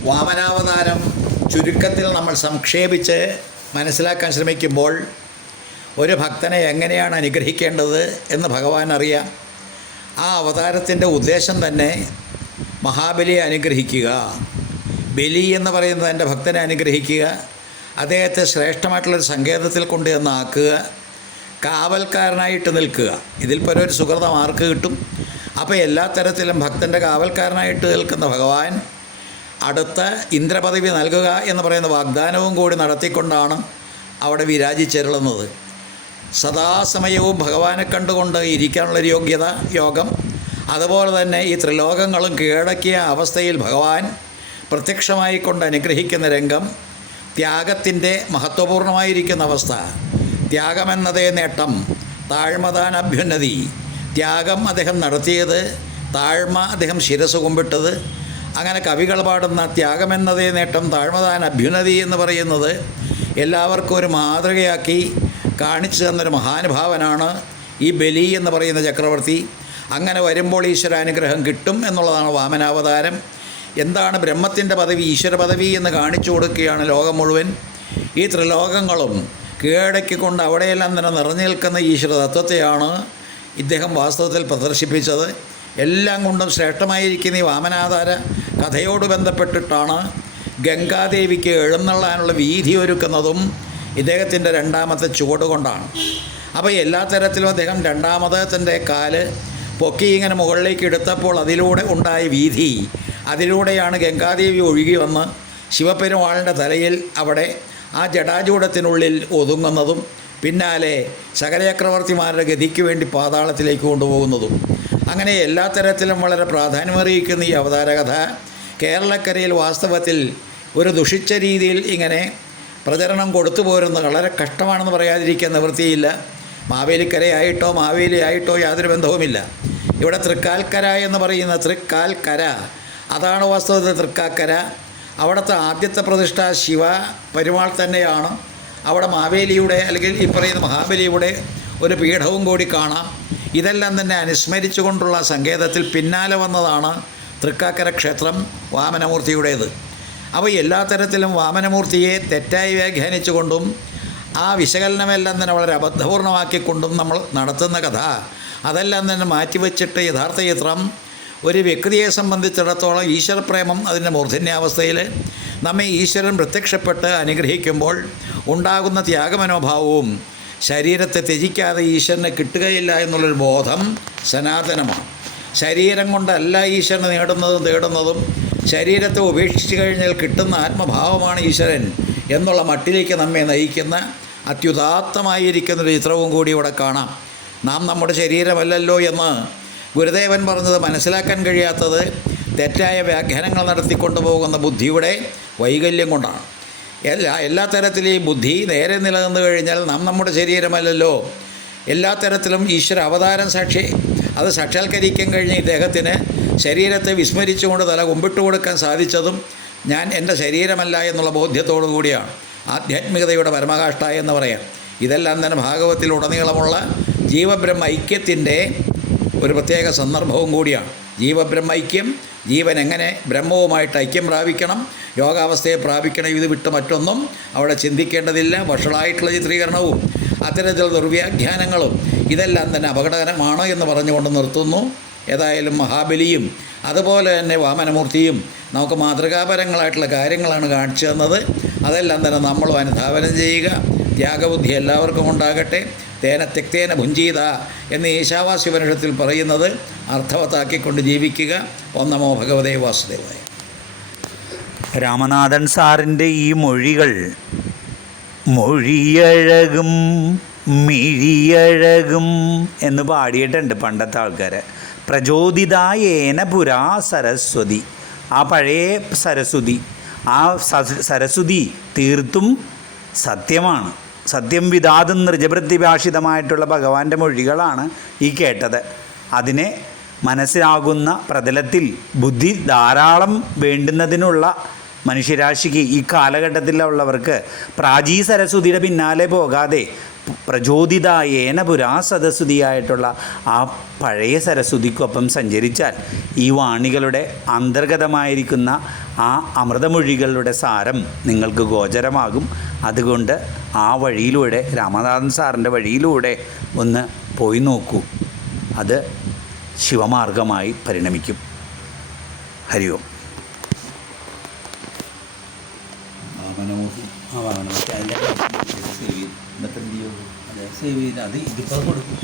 വാമനാവതാരം ചുരുക്കത്തിൽ നമ്മൾ സംക്ഷേപിച്ച് മനസ്സിലാക്കാൻ ശ്രമിക്കുമ്പോൾ ഒരു ഭക്തനെ എങ്ങനെയാണ് അനുഗ്രഹിക്കേണ്ടത് എന്ന് ഭഗവാൻ അറിയാം. ആ അവതാരത്തിന്റെ ഉദ്ദേശം തന്നെ മഹാബലിയെ അനുഗ്രഹിക്കുക. ബലി എന്ന് പറയുന്നത് എന്റെ ഭക്തനെ അനുഗ്രഹിക്കുക. അദ്ദേഹത്തെ ശ്രേഷ്ഠമായിട്ടുള്ളൊരു സങ്കേതത്തിൽ കൊണ്ടുവന്ന് ആക്കുക. കാവൽക്കാരനായിട്ട് നിൽക്കുക. ഇതിൽ പരം ഒരു സുഹൃതം ആർക്ക് കിട്ടും? അപ്പോൾ എല്ലാ തരത്തിലും ഭക്തന്റെ കാവൽക്കാരനായിട്ട് നിൽക്കുന്ന ഭഗവാൻ അടുത്ത ഇന്ദ്രപദവി നൽകുക എന്ന് പറയുന്ന വാഗ്ദാനവും കൂടി നടത്തിക്കൊണ്ടാണ് അവിടെ വിരാജിച്ചേരുന്നത് സദാസമയവും ഭഗവാനെ കണ്ടുകൊണ്ട് ഇരിക്കാനുള്ളൊരു യോഗ്യത യോഗം. അതുപോലെ തന്നെ ഈ ത്രിലോകങ്ങളും കീഴടക്കിയ അവസ്ഥയിൽ ഭഗവാൻ പ്രത്യക്ഷമായി കൊണ്ട് അനുഗ്രഹിക്കുന്ന രംഗം ത്യാഗത്തിന്റെ മഹത്വപൂർണമായിരിക്കുന്ന അവസ്ഥ. ത്യാഗമെന്നതേ നേട്ടം താഴ്മതാൻ അഭ്യുന്നതി. ത്യാഗം അദ്ദേഹം നടത്തിയത് താഴ്മ അദ്ദേഹം ശിരസ് കുമ്പിട്ടത് അങ്ങനെ കവികൾ പാടുന്ന ത്യാഗമെന്നതേ നേട്ടം താഴ്മതാൻ അഭ്യുന്നതി എന്ന് പറയുന്നത് എല്ലാവർക്കും ഒരു മാതൃകയാക്കി കാണിച്ചു തന്നൊരു മഹാനുഭാവനാണ് ഈ ബലി എന്ന് പറയുന്ന ചക്രവർത്തി. അങ്ങനെ വരുമ്പോൾ ഈശ്വരാനുഗ്രഹം കിട്ടും എന്നുള്ളതാണ് വാമനാവതാരം. എന്താണ് ബ്രഹ്മത്തിന്റെ പദവി ഈശ്വര പദവി എന്ന് കാണിച്ചു കൊടുക്കുകയാണ് ലോകം മുഴുവൻ. ഈ ത്രിലോകങ്ങളും കീഴടക്കി കൊണ്ട് അവിടെയെല്ലാം തന്നെ നിറഞ്ഞു നിൽക്കുന്ന ഈശ്വര തത്വത്തെയാണ് ഇദ്ദേഹം വാസ്തവത്തിൽ പ്രദർശിപ്പിച്ചത്. എല്ലാം കൊണ്ടും ശ്രേഷ്ഠമായിരിക്കുന്ന ഈ വാമനാധാര കഥയോട് ബന്ധപ്പെട്ടിട്ടാണ് ഗംഗാദേവിക്ക് എഴുന്നള്ളാനുള്ള വീതി ഒരുക്കുന്നതും ഇദ്ദേഹത്തിന്റെ രണ്ടാമത്തെ ചുവട് കൊണ്ടാണ്. അപ്പോൾ എല്ലാ തരത്തിലും അദ്ദേഹം രണ്ടാമത് തന്റെ കാൽ പൊക്കി ഇങ്ങനെ മുകളിലേക്ക് എടുത്തപ്പോൾ അതിലൂടെ ഉണ്ടായ വീതി അതിലൂടെയാണ് ഗംഗാദേവി ഒഴുകി വന്ന് ശിവപെരുമാളിന്റെ തലയിൽ അവിടെ ആ ജടാജൂടത്തിനുള്ളിൽ ഒതുങ്ങുന്നതും പിന്നാലെ ശകരചക്രവർത്തിമാരുടെ ഗതിക്ക് വേണ്ടി പാതാളത്തിലേക്ക് കൊണ്ടുപോകുന്നതും. അങ്ങനെ എല്ലാ തരത്തിലും വളരെ പ്രാധാന്യമറിയിക്കുന്ന ഈ അവതാരകഥ കേരളക്കരയിൽ വാസ്തവത്തിൽ ഒരു ദുഷിച്ച രീതിയിൽ ഇങ്ങനെ പ്രചരണം കൊടുത്തു പോരുന്നത് വളരെ കഷ്ടമാണെന്ന് പറയാതിരിക്കാൻ നിവൃത്തിയില്ല. മാവേലിക്കരയായിട്ടോ മാവേലിയായിട്ടോ യാതൊരു ബന്ധവുമില്ല. ഇവിടെ തൃക്കാൽക്കര എന്ന് പറയുന്ന തൃക്കാൽക്കര അതാണ് വാസ്തവത്തിൽ തൃക്കാക്കര അവിടുത്തെ ആദ്യത്തെ പ്രതിഷ്ഠ ശിവ പെരുമാൾ തന്നെയാണ്. അവിടെ മാവേലിയുടെ അല്ലെങ്കിൽ ഈ പറയുന്ന മഹാബലിയുടെ ഒരു പീഠവും കൂടി കാണാം. ഇതെല്ലാം തന്നെ അനുസ്മരിച്ചുകൊണ്ടുള്ള സങ്കേതത്തിൽ പിന്നാലെ വന്നതാണ് തൃക്കാക്കര ക്ഷേത്രം വാമനമൂർത്തിയുടേത്. അപ്പോൾ എല്ലാ തരത്തിലും വാമനമൂർത്തിയെ തെറ്റായി വ്യാഖ്യാനിച്ചുകൊണ്ടും ആ വിശകലനമെല്ലാം തന്നെ വളരെ അബദ്ധപൂർണമാക്കിക്കൊണ്ടും നമ്മൾ നടത്തുന്ന കഥ. അതെല്ലാം തന്നെ മാറ്റിവെച്ചിട്ട് യഥാർത്ഥ ചിത്രം ഒരു വ്യക്തിയെ സംബന്ധിച്ചിടത്തോളം ഈശ്വരപ്രേമം അതിന്റെ മൂർധന്യാവസ്ഥയിൽ നമ്മെ ഈശ്വരൻ പ്രത്യക്ഷപ്പെട്ട് അനുഗ്രഹിക്കുമ്പോൾ ഉണ്ടാകുന്ന ത്യാഗമനോഭാവവും ശരീരത്തെ ത്യജിക്കാതെ ഈശ്വരനെ കിട്ടുകയില്ല എന്നുള്ളൊരു ബോധം സനാതനമാണ്. ശരീരം കൊണ്ടല്ല ഈശ്വരനെ നേടുന്നതും തേടുന്നതും ശരീരത്തെ ഉപേക്ഷിച്ച് കഴിഞ്ഞാൽ കിട്ടുന്ന ആത്മഭാവമാണ് ഈശ്വരൻ എന്നുള്ള മട്ടിലേക്ക് നമ്മെ നയിക്കുന്ന അത്യുദാത്തമായിരിക്കുന്നൊരു ചിത്രവും കൂടി ഇവിടെ കാണാം. നാം നമ്മുടെ ശരീരമല്ലല്ലോ എന്ന് ഗുരുദേവൻ പറഞ്ഞത് മനസ്സിലാക്കാൻ കഴിയാത്തത് തെറ്റായ വ്യാഖ്യാനങ്ങൾ നടത്തിക്കൊണ്ടു പോകുന്ന ബുദ്ധിയുടെ വൈകല്യം കൊണ്ടാണ്. എല്ലാ എല്ലാ തരത്തിലും ഈ ബുദ്ധി നേരെ നിലനിന്ന് കഴിഞ്ഞാൽ നാം നമ്മുടെ ശരീരമല്ലല്ലോ. എല്ലാ തരത്തിലും ഈശ്വര അവതാരം സാക്ഷി അത് സാക്ഷാത്കരിക്കാൻ കഴിഞ്ഞ ഇദ്ദേഹത്തിന് ശരീരത്തെ വിസ്മരിച്ചുകൊണ്ട് തല കുമ്പിട്ട് കൊടുക്കാൻ സാധിച്ചതും ഞാൻ എന്റെ ശരീരമല്ല എന്നുള്ള ബോധ്യത്തോടു കൂടിയാണ്. ആധ്യാത്മികതയുടെ പരമകാഷ്ട എന്ന് പറയാം. ഇതെല്ലാം തന്നെ ഭാഗവത്തിലുടനീളമുള്ള ജീവബ്രഹ്മ ഐക്യത്തിന്റെ ഒരു പ്രത്യേക സന്ദർഭവും കൂടിയാണ്. ജീവബ്രഹ്മ ഐക്യം ജീവൻ എങ്ങനെ ബ്രഹ്മവുമായിട്ട് ഐക്യം പ്രാപിക്കണം യോഗാവസ്ഥയെ പ്രാപിക്കണം ഇത് വിട്ട് മറ്റൊന്നും അവിടെ ചിന്തിക്കേണ്ടതില്ല. വഷളായിട്ടുള്ള ചിത്രീകരണവും അത്തരത്തിലുള്ള ദുർവ്യാഖ്യാനങ്ങളും ഇതെല്ലാം തന്നെ അപകടകരമാണ് എന്ന് പറഞ്ഞുകൊണ്ട് നിർത്തുന്നു. ഏതായാലും മഹാബലിയും അതുപോലെ തന്നെ വാമനമൂർത്തിയും നമുക്ക് മാതൃകാപരങ്ങളായിട്ടുള്ള കാര്യങ്ങളാണ് കാണിച്ചു തന്നത്. അതെല്ലാം തന്നെ നമ്മളും അനുധാവനം ചെയ്യുക. ത്യാഗബുദ്ധി എല്ലാവർക്കും ഉണ്ടാകട്ടെ. തേന തെക്തേന ഭുഞ്ചീത എന്ന് ഈശാവാസ്യ ഉപനിഷത്തിൽ പറയുന്നത് അർത്ഥവത്താക്കിക്കൊണ്ട് ജീവിക്കുക. ഒന്നമോ ഭഗവതേ വാസുദേവായ. രാമനാഥൻ സാറിന്റെ ഈ മൊഴികൾ മൊഴിയഴകും മിഴിയഴകും എന്ന് പാടിയിട്ടുണ്ട് പണ്ടത്തെ ആൾക്കാരെ. പ്രചോദിതായേന പുരാ സരസ്വതി. ആ പഴയ സരസ്വതി ആ സരസ്വതി തീർത്തും സത്യമാണ്. സത്യം വിധാതും നൃജപ്രതിഭാഷിതമായിട്ടുള്ള ഭഗവാന്റെ മൊഴികളാണ് ഈ കേട്ടത്. അതിനെ മനസ്സിലാകുന്ന പ്രതലത്തിൽ ബുദ്ധി ധാരാളം വേണ്ടുന്നതിനുള്ള മനുഷ്യരാശിക്ക് ഈ കാലഘട്ടത്തിലുള്ളവർക്ക് പ്രാചീ സരസ്വതിയുടെ പിന്നാലെ പോകാതെ പ്രചോദിതായേന പുരാ സരസ്വതിയായിട്ടുള്ള ആ പഴയ സരസ്വതിക്കൊപ്പം സഞ്ചരിച്ചാൽ ഈ വാണികളുടെ അന്തർഗതമായിരിക്കുന്ന ആ അമൃതമൊഴികളുടെ സാരം നിങ്ങൾക്ക് ഗോചരമാകും. അതുകൊണ്ട് ആ വഴിയിലൂടെ രാമനാഥൻ സാറിന്റെ വഴിയിലൂടെ ഒന്ന് പോയി നോക്കൂ. അത് ശിവമാർഗമായി പരിണമിക്കും. ഹരി ഓം വാമനമൂർത്തി ആ വാങ്ങണം. അതിന്റെ സേവ് എന്നിട്ട് എന്ത് ചെയ്യും? അത് ഇതിപ്പോൾ കൊടുക്കും.